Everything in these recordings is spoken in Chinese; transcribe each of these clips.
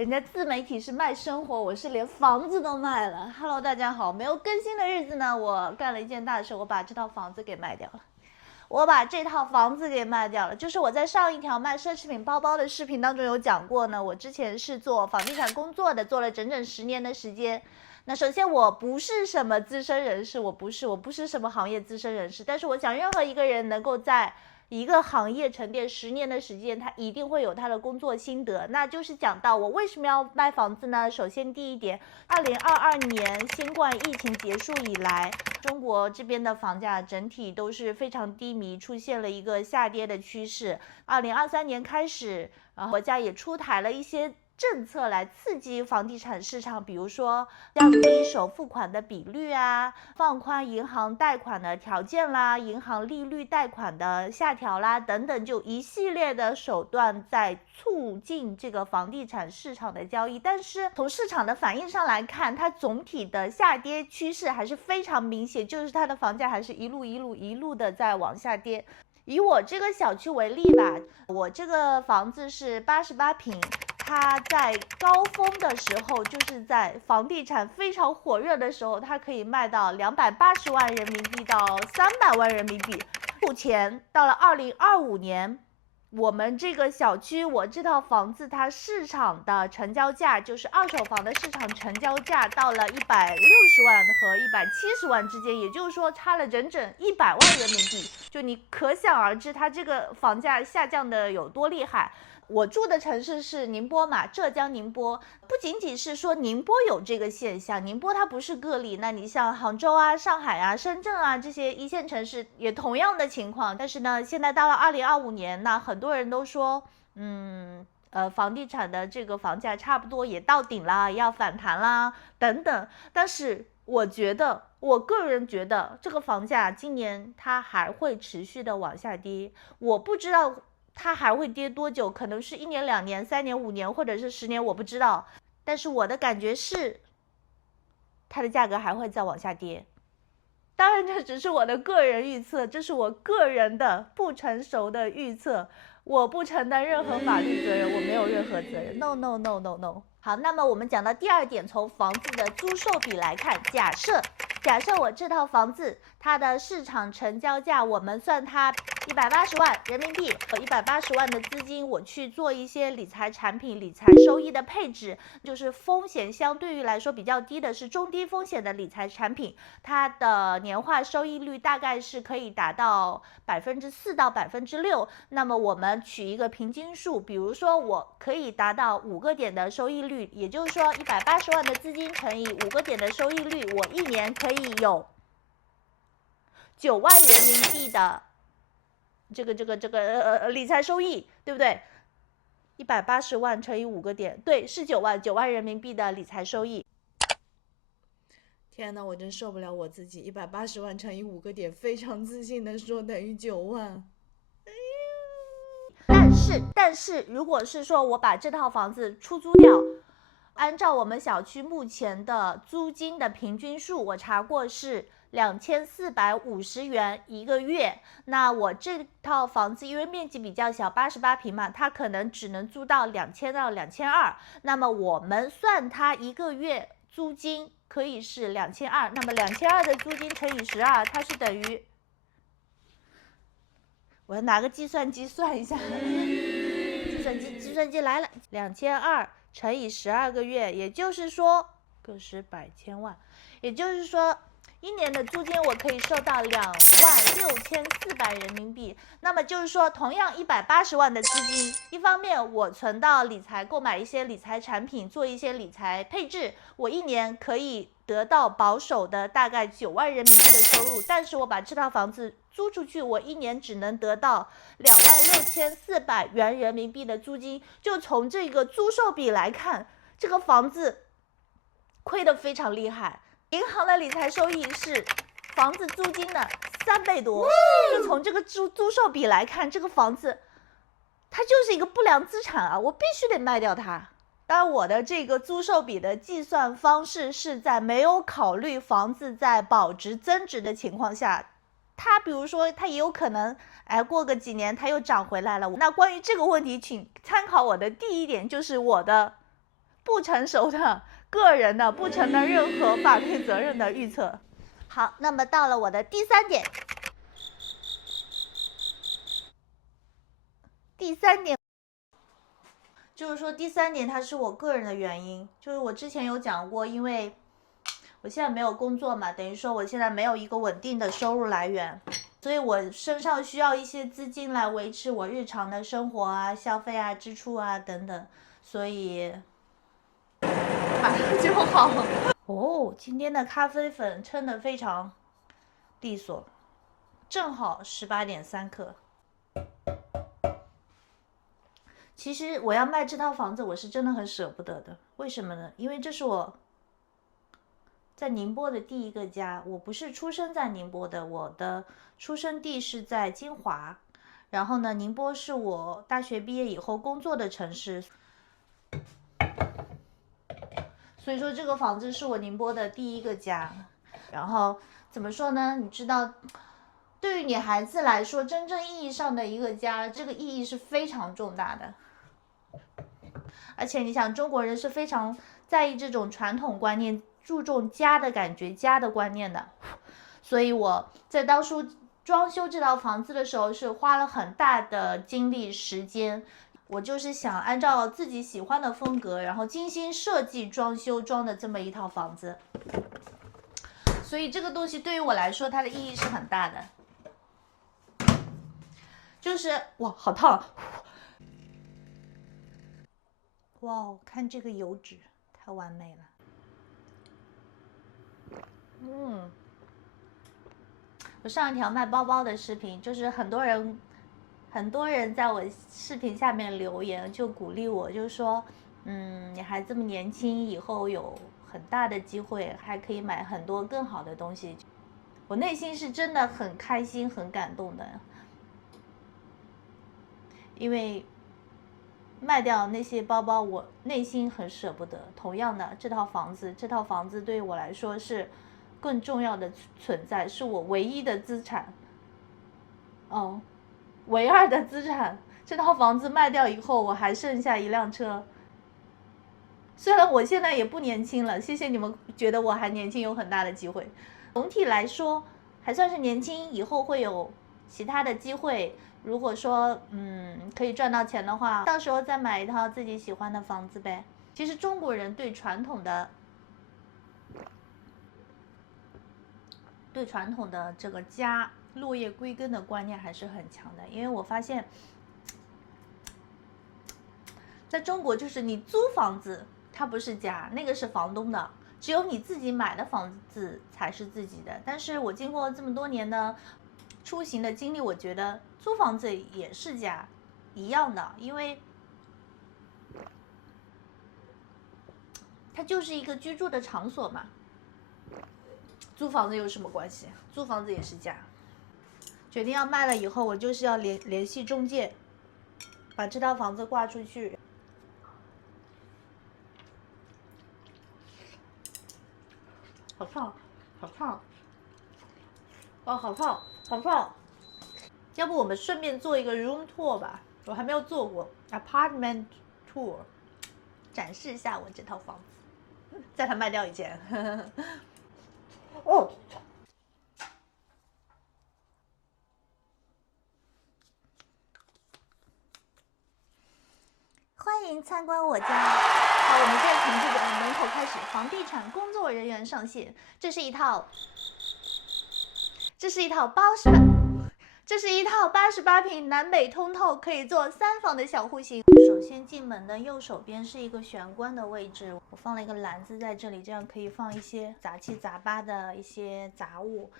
人家自媒体是卖生活，我是连房子都卖了。Hello， 大家好，没有更新的日子呢，我干了一件大事，我把这套房子给卖掉了。就是我在上一条卖奢侈品包包的视频当中有讲过呢，我之前是做房地产工作的，做了整整10年的时间。那首先我不是什么资深人士，我不是什么行业资深人士，但是我想任何一个人能够在一个行业沉淀10年的时间，他一定会有他的工作心得。那就是讲到我为什么要卖房子呢？首先第一点，2022年新冠疫情结束以来，中国这边的房价整体都是非常低迷，出现了一个下跌的趋势。2023年开始，国家也出台了一些政策来刺激房地产市场，比如说降低首付款的比率啊，放宽银行贷款的条件啦，银行利率贷款的下调啦，等等，就一系列的手段在促进这个房地产市场的交易。但是从市场的反应上来看，它总体的下跌趋势还是非常明显，就是它的房价还是一路的在往下跌。以我这个小区为例吧，我这个房子是88平，它在高峰的时候，就是在房地产非常火热的时候，它可以卖到280万人民币到300万人民币。目前到了2025年，我们这个小区，我这套房子它市场的成交价，就是二手房的市场成交价到了160万和170万之间，也就是说差了整整100万人民币。就你可想而知，它这个房价下降的有多厉害。我住的城市是宁波嘛，浙江宁波。不仅仅是说宁波有这个现象，宁波它不是个例，那你像杭州啊、上海啊、深圳啊这些一线城市也同样的情况。但是呢，现在到了2025年，那很多人都说，房地产的这个房价差不多也到顶啦，要反弹啦，等等。但是我个人觉得这个房价今年它还会持续的往下跌，我不知道它还会跌多久，可能是1年、2年、3年、5年，或者是10年，我不知道。但是我的感觉是，它的价格还会再往下跌。当然，这只是我的个人预测，这是我个人的不成熟的预测，我不承担任何法律责任，我没有任何责任。No。好，那么我们讲到第二点，从房子的租售比来看，假设我这套房子它的市场成交价，我们算它180万人民币，180万的资金，我去做一些理财产品、理财收益的配置，就是风险相对于来说比较低的是中低风险的理财产品，它的年化收益率大概是可以达到4%到6%。那么我们取一个平均数，比如说我可以达到5个点的收益率，也就是说180万的资金乘以5个点的收益率，我一年可以有9万人民币的理财收益，对不对？180万乘以5个点，对，是9万人民币的理财收益。天哪，我真受不了我自己，180万乘以5个点，非常自信的说等于9万。但是如果是说我把这套房子出租掉，按照我们小区目前的租金的平均数，我查过是2450元一个月。那我这套房子因为面积比较小，88平嘛，它可能只能租到2000到2200。那么我们算它一个月租金可以是2200，那么2200的租金乘以12，它是等于，我要拿个计算机算一下，计算机来了，2200乘以12个月，也就是说个十百千万，也就是说1年的租金我可以收到26400人民币。那么就是说，同样180万的资金，一方面我存到理财，购买一些理财产品，做一些理财配置，我一年可以得到保守的大概9万人民币的收入。但是我把这套房子租出去，我一年只能得到26400元人民币的租金。就从这个租售比来看，这个房子亏得非常厉害。银行的理财收益是房子租金的3倍多，就从这个租售比来看，这个房子它就是一个不良资产啊，我必须得卖掉它。当然，我的这个租售比的计算方式是在没有考虑房子在保值增值的情况下，它比如说它也有可能，过个几年它又涨回来了。那关于这个问题，请参考我的第一点，就是我的不成熟的个人的不承担任何法律责任的预测。好，那么到了我的第3点，就是说第3点它是我个人的原因，就是我之前有讲过，因为我现在没有工作嘛，等于说我现在没有一个稳定的收入来源，所以我身上需要一些资金来维持我日常的生活啊、消费啊、支出啊等等，所以马上就好。哦，今天的咖啡粉称得非常利索，正好18.3克。其实我要卖这套房子，我是真的很舍不得的。为什么呢？因为这是我在宁波的第一个家。我不是出生在宁波的，我的出生地是在金华。然后呢，宁波是我大学毕业以后工作的城市。所以说这个房子是我宁波的第一个家。然后怎么说呢？你知道，对于女孩子来说，真正意义上的一个家，这个意义是非常重大的。而且你想，中国人是非常在意这种传统观念，注重家的感觉、家的观念的。所以我在当初装修这套房子的时候，是花了很大的精力时间。我就是想按照自己喜欢的风格，然后精心设计装修装的这么一套房子，所以这个东西对于我来说，它的意义是很大的。就是哇，好烫！哇，看这个油脂，太完美了。我上一条卖包包的视频，就是很多人在我视频下面留言，就鼓励我，就说，你还这么年轻，以后有很大的机会，还可以买很多更好的东西。我内心是真的很开心、很感动的，因为卖掉那些包包，我内心很舍不得。同样的，这套房子对于我来说是更重要的存在，是我唯一的资产，唯二的资产。这套房子卖掉以后，我还剩下一辆车。虽然我现在也不年轻了，谢谢你们觉得我还年轻，有很大的机会。总体来说还算是年轻，以后会有其他的机会。如果说可以赚到钱的话，到时候再买一套自己喜欢的房子呗。其实中国人对传统的这个家落叶归根的观念还是很强的。因为我发现在中国，就是你租房子它不是家，那个是房东的，只有你自己买的房子才是自己的。但是我经过这么多年的出行的经历，我觉得租房子也是家一样的，因为它就是一个居住的场所嘛。租房子有什么关系？租房子也是家。决定要卖了以后，我就是要联系中介，把这套房子挂出去。好烫，好烫！哦，好烫，好烫！要不我们顺便做一个 room tour 吧？我还没有做过 apartment tour， 展示一下我这套房子，在它卖掉以前。哦，欢迎参观我家。好，我们现在从这个门口开始，房地产工作人员上线。这是一套88平南北通透，可以做3房的小户型。首先进门的右手边是一个玄关的位置，我放了一个篮子在这里，这样可以放一些杂七杂八的一些杂物。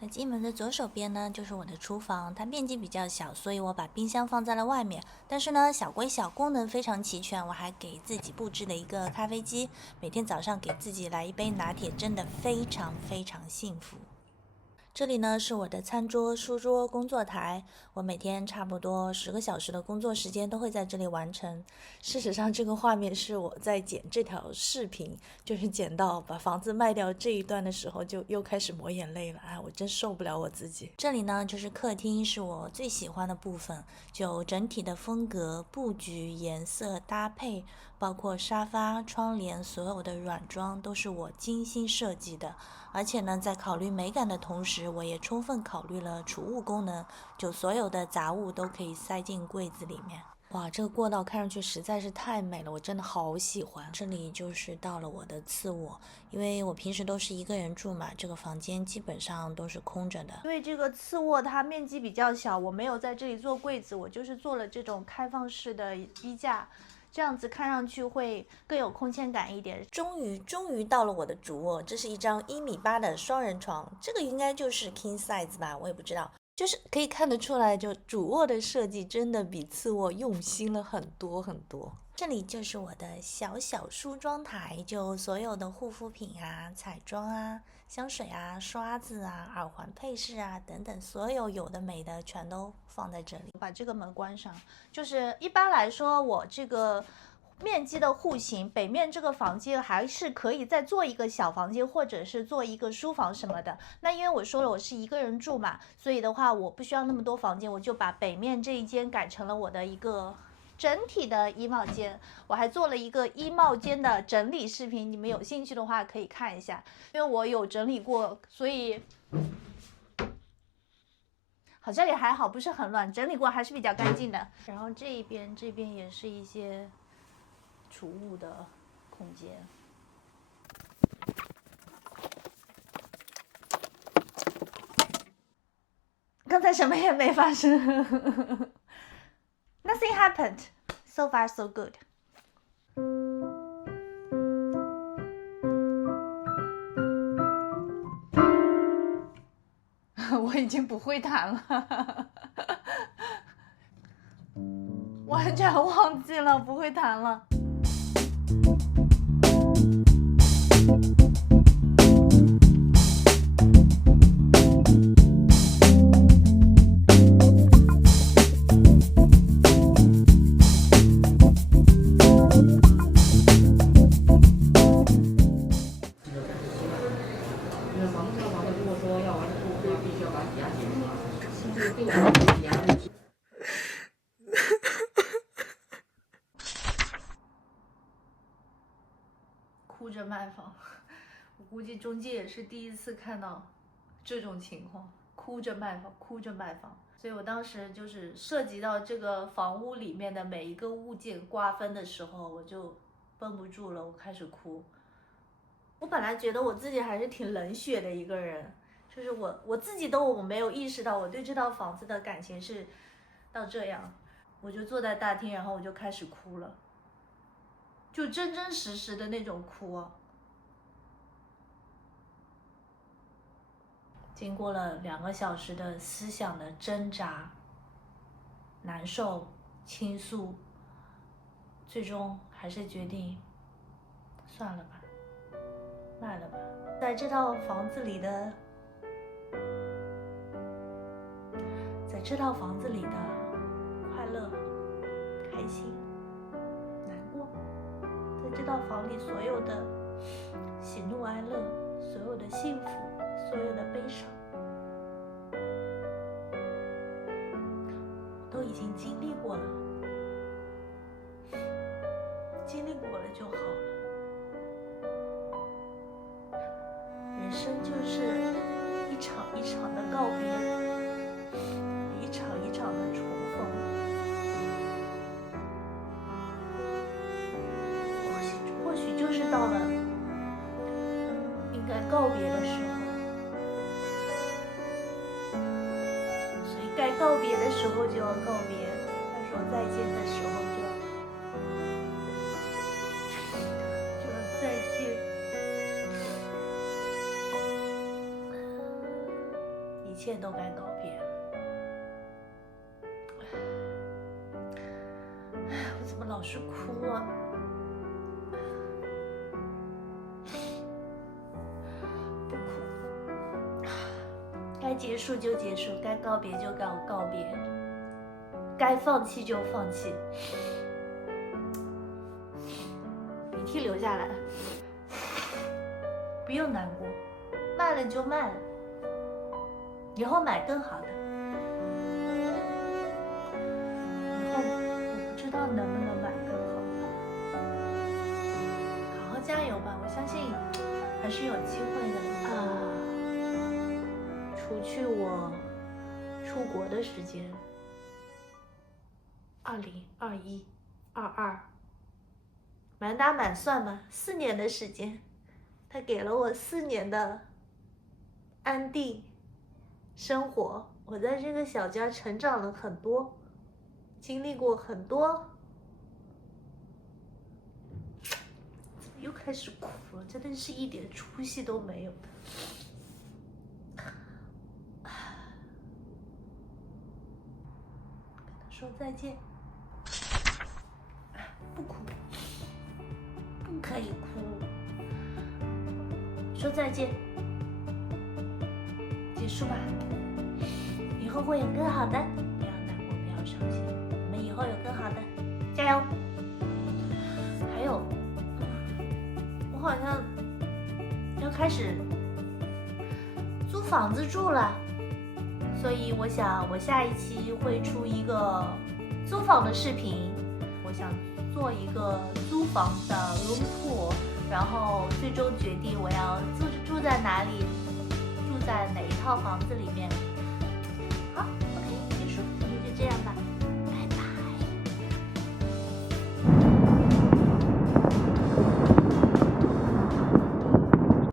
那进门的左手边呢，就是我的厨房，它面积比较小，所以我把冰箱放在了外面。但是呢，小归小，功能非常齐全。我还给自己布置了一个咖啡机，每天早上给自己来一杯拿铁，真的非常非常幸福。这里呢是我的餐桌、书桌、工作台，我每天差不多10个小时的工作时间都会在这里完成。事实上，这个画面是我在剪这条视频，就是剪到把房子卖掉这一段的时候，就又开始抹眼泪了。我真受不了我自己。这里呢就是客厅，是我最喜欢的部分，就整体的风格、布局、颜色搭配，包括沙发、窗帘，所有的软装都是我精心设计的。而且呢，在考虑美感的同时，我也充分考虑了储物功能，就所有的杂物都可以塞进柜子里面。哇，这个过道看上去实在是太美了，我真的好喜欢。这里就是到了我的次卧，因为我平时都是一个人住嘛，这个房间基本上都是空着的。因为这个次卧它面积比较小，我没有在这里做柜子，我就是做了这种开放式的衣架。这样子看上去会更有空间感一点。终于到了我的主卧，这是一张1.8米的双人床，这个应该就是 king size 吧，我也不知道。就是可以看得出来，就主卧的设计真的比次卧用心了很多很多。这里就是我的小梳妆台，就所有的护肤品啊、彩妆啊、香水啊、刷子啊、耳环配饰啊等等，所有有的没的全都放在这里。把这个门关上，就是一般来说我这个面积的户型，北面这个房间还是可以再做一个小房间，或者是做一个书房什么的。那因为我说了我是一个人住嘛，所以的话我不需要那么多房间，我就把北面这一间改成了我的一个整体的衣帽间。我还做了一个衣帽间的整理视频，你们有兴趣的话可以看一下，因为我有整理过，所以好，这里还好，不是很乱，整理过还是比较干净的。然后这边也是一些储物的空间。刚才什么也没发生，Nothing happened. So far, so good. 我已经不会弹了，完全忘记了不会弹了。哭着卖房，我估计中介也是第一次看到这种情况，哭着卖房，哭着卖房。所以我当时就是涉及到这个房屋里面的每一个物件瓜分的时候，我就绷不住了，我开始哭。我本来觉得我自己还是挺冷血的一个人，就是我自己都没有意识到我对这套房子的感情是到这样，我就坐在大厅，然后我就开始哭了。就真真实实的那种哭啊。经过了2个小时的思想的挣扎、难受、倾诉，最终还是决定算了吧，卖了吧。在这套房子里的，快乐、开心、难过。在这套房里，所有的喜怒哀乐，所有的幸福，所有的悲伤，都已经经历过了，经历过了就好了。人生就是一场一场的告别，一场一场的重逢。或许就是到了应该告别的时候，所以该告别的时候就要告别，该说再见的时候就要再见，一切都该告别。我怎么老是哭啊？该结束就结束，该告别就告别，该放弃就放弃。鼻涕流下来，不用难过，慢了就慢了，以后买更好的。以后我不知道能不能买更好的，好好加油吧，我相信还是有机会的啊。除去我出国的时间，2021、22，满打满算嘛，4年的时间，他给了我4年的安定生活。我在这个小家成长了很多，经历过很多，怎么又开始哭了？真的是一点出息都没有的。说再见，不哭，不可以哭，说再见，结束吧，以后会有更好的，不要难过，不要伤心，我们以后有更好的，加油！还有，我好像要开始租房子住了。所以我想，我下一期会出一个租房的视频。我想做一个租房的 room tour， 然后最终决定我要住在哪里，住在哪一套房子里面。